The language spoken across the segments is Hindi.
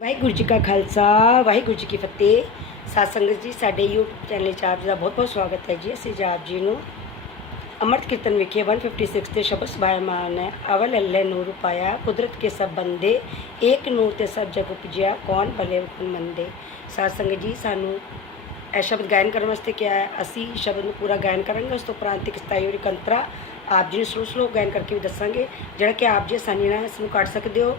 ਵਾਹਿਗੁਰੂ ਜੀ ਕਾ ਖਾਲਸਾ ਵਾਹਿਗੁਰੂ ਜੀ ਕੀ ਫਤਿਹ ਸਾਧ ਸੰਗਤ ਜੀ ਸਾਡੇ YouTube ਚੈਨਲ 'ਚ ਆਪ ਦਾ ਬਹੁਤ-ਬਹੁਤ ਸਵਾਗਤ ਹੈ ਜੀ ਅਸੀਂ ਜਾਪ ਜੀ ਨੂੰ ਅਮਰਤ ਕੀਰਤਨ ਵਿਖੇ 156 ਤੇ ਸ਼ਬਦ ਸੁਭਾਇਮਾਨ ਹੈ ਅਵਲ ਅੱਲੇ ਨੂਰ ਪਾਇਆ ਕੁਦਰਤ ਕੇ ਸਭ ਬੰਦੇ ਏਕ ਨੂਰ ਤੇ ਸਭ ਜਗ ਉਪਜਿਆ ਕੌਣ ਭਲੇ ਹੁਕਮ ਮੰਦੇ ਸਾਧ ਸੰਗਤ ਜੀ ਸਾਨੂੰ ਇਹ ਸ਼ਬਦ ਗਾਇਨ ਕਰਨ ਵਾਸਤੇ ਕਿਹਾ ਹੈ ਅਸੀਂ ਸ਼ਬਦ ਨੂੰ ਪੂਰਾ ਗਾਇਨ ਕਰਾਂਗੇ ਉਸ ਤੋਂ ਉਪਰੰਤ ਇੱਕ ਸਤਾਈਵਰੀ ਕੰਤਰਾ ਆਪ ਜੀ ਨੂੰ ਸਲੋਕ ਗਾਇਨ ਕਰਕੇ ਵੀ ਦੱਸਾਂਗੇ ਜਿਹੜਾ ਕਿ ਆਪ ਜੀ ਆਸਾਨੀ ਨਾਲ ਇਸ ਨੂੰ ਕੱਢ ਸਕਦੇ ਹੋ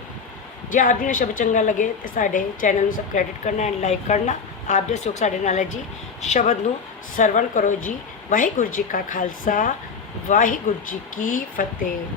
ਜੇ ਆਪ ਜੀ ਨੂੰ ਸ਼ਬਦ ਚੰਗਾ ਲੱਗੇ ਤੇ ਸਾਡੇ ਚੈਨਲ ਨੂੰ ਸਬਸਕ੍ਰਾਈਬ ਕਰਨਾ ਐਂਡ ਲਾਈਕ ਕਰਨਾ ਆਪ ਦੇ ਸੁਖ ਸਾਡੇ ਨਾਲ ਹੈ ਜੀ ਸ਼ਬਦ ਨੂੰ ਸਰਵਣ ਕਰੋ ਜੀ ਵਾਹਿਗੁਰੂ ਜੀ ਕਾ ਖਾਲਸਾ ਵਾਹਿਗੁਰੂ ਜੀ ਕੀ ਫਤਿਹ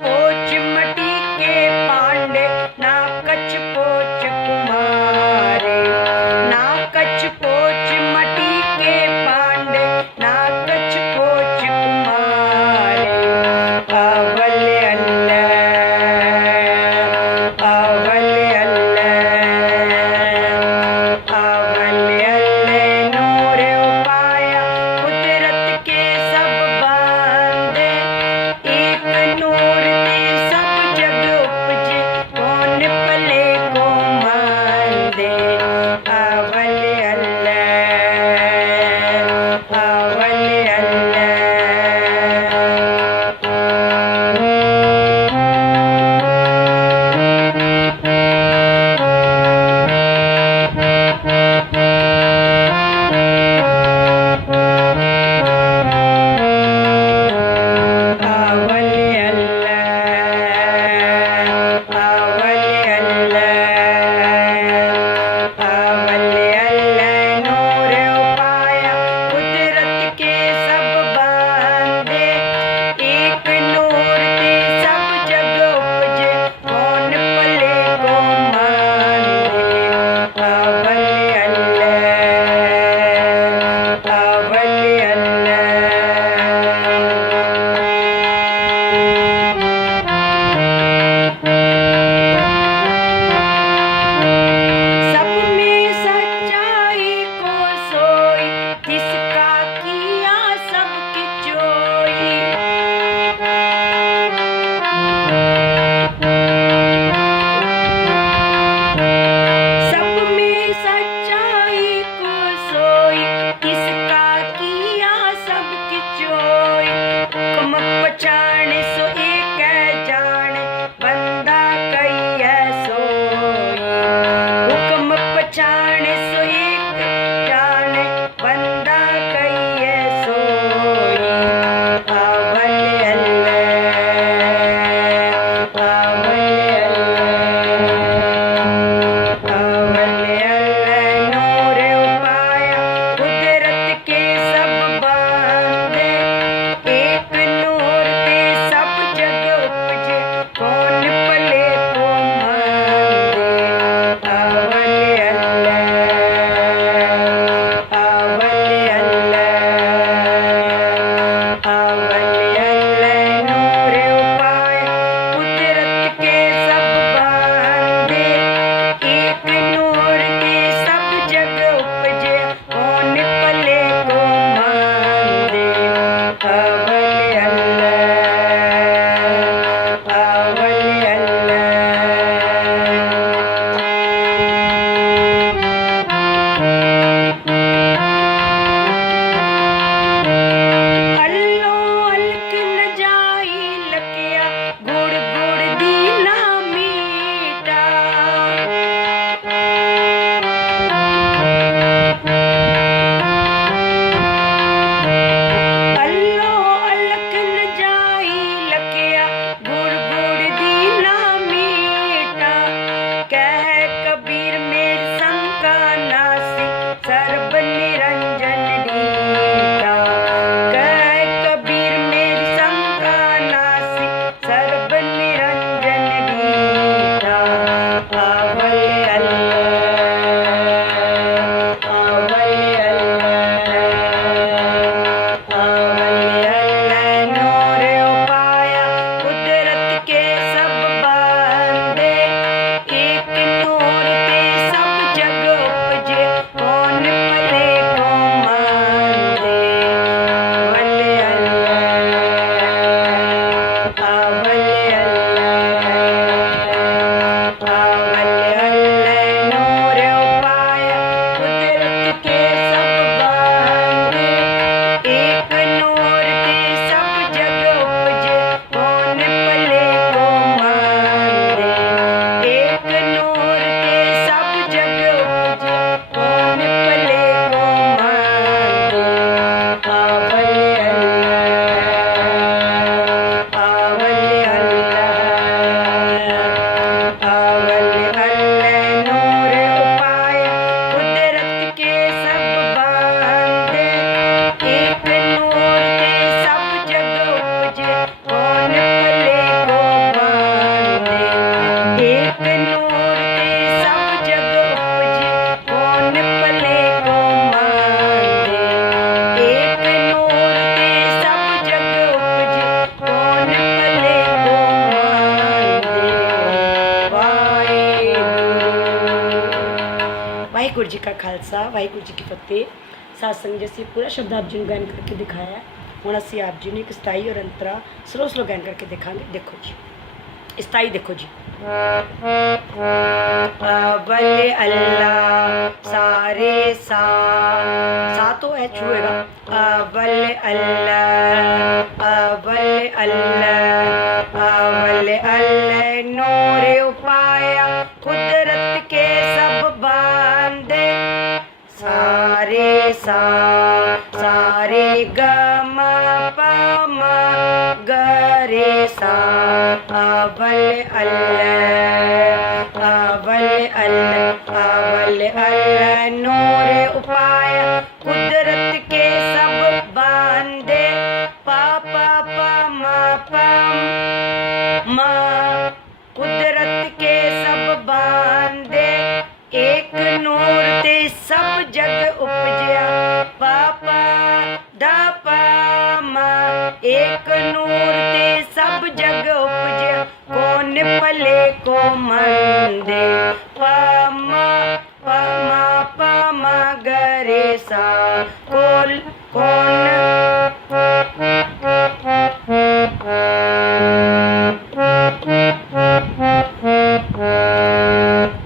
worship वाहगुरु जी का खालसा वाहगुरु जी की फतेह सत्संग जैसे पूरा शब्द आप जी ने गायन करके दिखाया हूँ असं आप जी ने एक स्थाई और अंतरा स्लो स्लो गायन करके दिखांगे देखो जी स्थाई देखो जी अबल अल्लाह सारे सा सा तो है छुएगा अबल अल्लाह अबल अल्लाह अबल अल्लाह அவள் அல்ல रे सा कोल कोल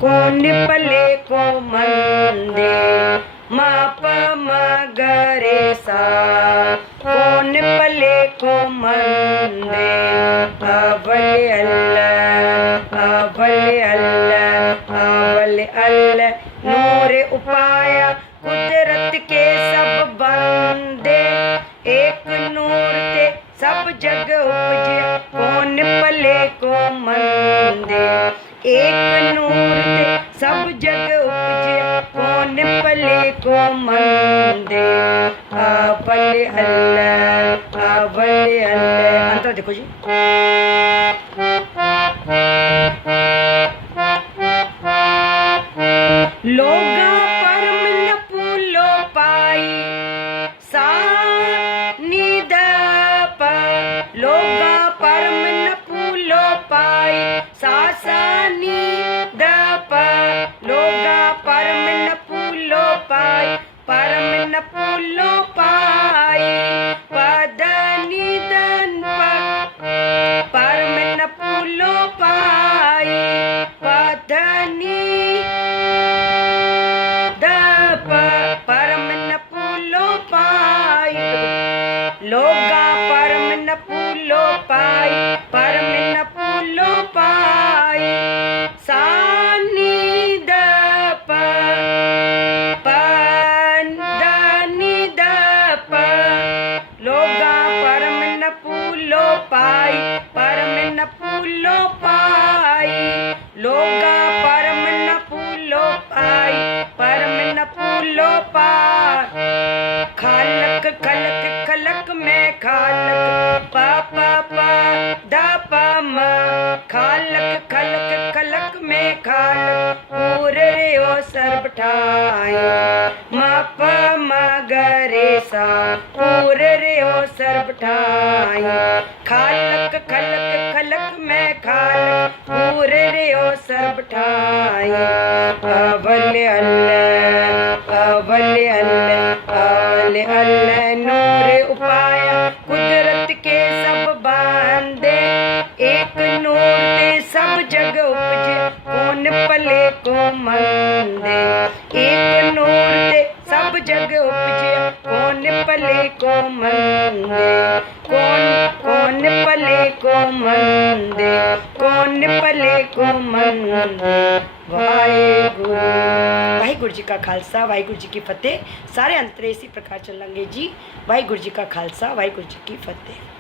कोन पले को मंदे माप मगरे सा कोन पले को मंदे अबले अल्लाह अल्लाह अल्लाह नूर उपाय मंदे बल्ले अल्लाह बल्ले अल्लाह अंतर देखो जी सर्प ठाई माप मगरे सा पूरे रे ओ सर्प ठाई खालक खलक खलक मैं खाल पूरे रे ओ सर्प ठाई अवल अल अवल अल्लाह अल अल्लाह नूर उपाय कुदरत के सब बांधे एक नूर ते सब जग उपाय ਜਗ ਉਪਜੇ ਕੋਨ ਭਲੇ ਕੋ ਮੰਦੇ ਏਕ ਨੂਰ ਤੇ ਸਭ ਜਗ ਉਪਜੇ ਕੋਨ ਭਲੇ ਕੋ ਮੰਦੇ ਕੋਨ ਕੋਨ ਭਲੇ ਕੋ ਮੰਦੇ ਕੋਨ ਭਲੇ ਕੋ ਮੰਦੇ ਵਾਹਿਗੁਰੂ ਵਾਹਿਗੁਰੂ ਜੀ ਕਾ ਖਾਲਸਾ ਵਾਹਿਗੁਰੂ ਜੀ ਕੀ ਫਤਿਹ ਸਾਰੇ ਅੰਤਰੇ ਇਸੇ ਪ੍ਰਕਾਰ ਚੱਲਾਂਗੇ ਜੀ ਵਾਹਿਗੁਰੂ ਜੀ ਕਾ ਖਾਲਸਾ ਵਾਹਿਗੁਰੂ ਜੀ ਕੀ ਫਤਿਹ